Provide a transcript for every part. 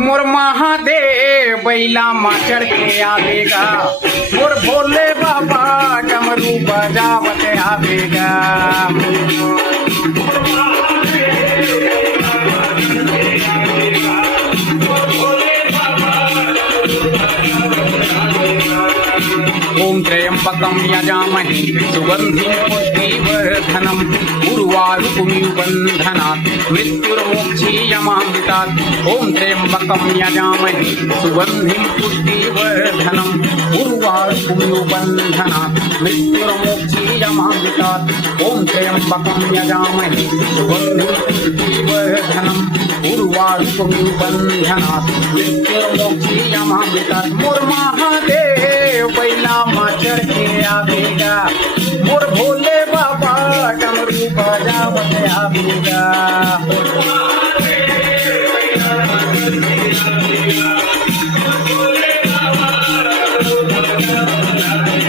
मोर महादेव बैला मा चढ़ के आवेगा, मोर भोले बाबा डमरू बजावत आवेगा। ओम त्र्यंबकं यजामहे सुगंधिं पुष्टिवर्धनम् उर्वारुकमिव बन्धनात् मृत्युर्मोक्षीयमामृतात्। ओम त्र्यंबकं यजामहे सुगंधिं पुष्टिवर्धनम् उर्वारुकमिव बन्धनात् मृत्युर्मोक्षीयमामृतात्। ओम त्र्यंबकं यजामहे सुगंधिं पुष्टिवर्धनम् उर्वारुकमिव बन्धनात् मृत्युर्मोक्षीयमामृतात्। मोर महादेव बैला मा चढ़ के आवेगा, मोर भोले बाबा डमरू बजावत आवेगा।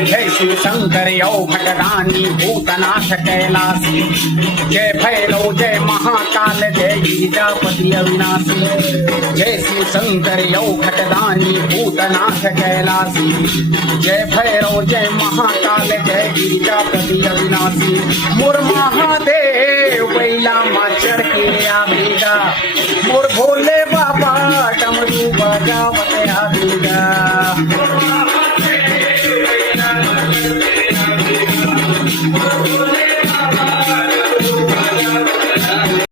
जय शिव शंकर यौ भगदानी भूतनाथ कैलासी, जय भैरव जय महाकाल जय गिरिजापति अविनाशी। जय शिव शंकर यौ भगदानी भूतनाथ कैलासी, जय भैरव जय महाकाल जय गिरिजापति अविनाशी। मोर महादेव बैला मा चढ़ के आवेगा, मोर भोले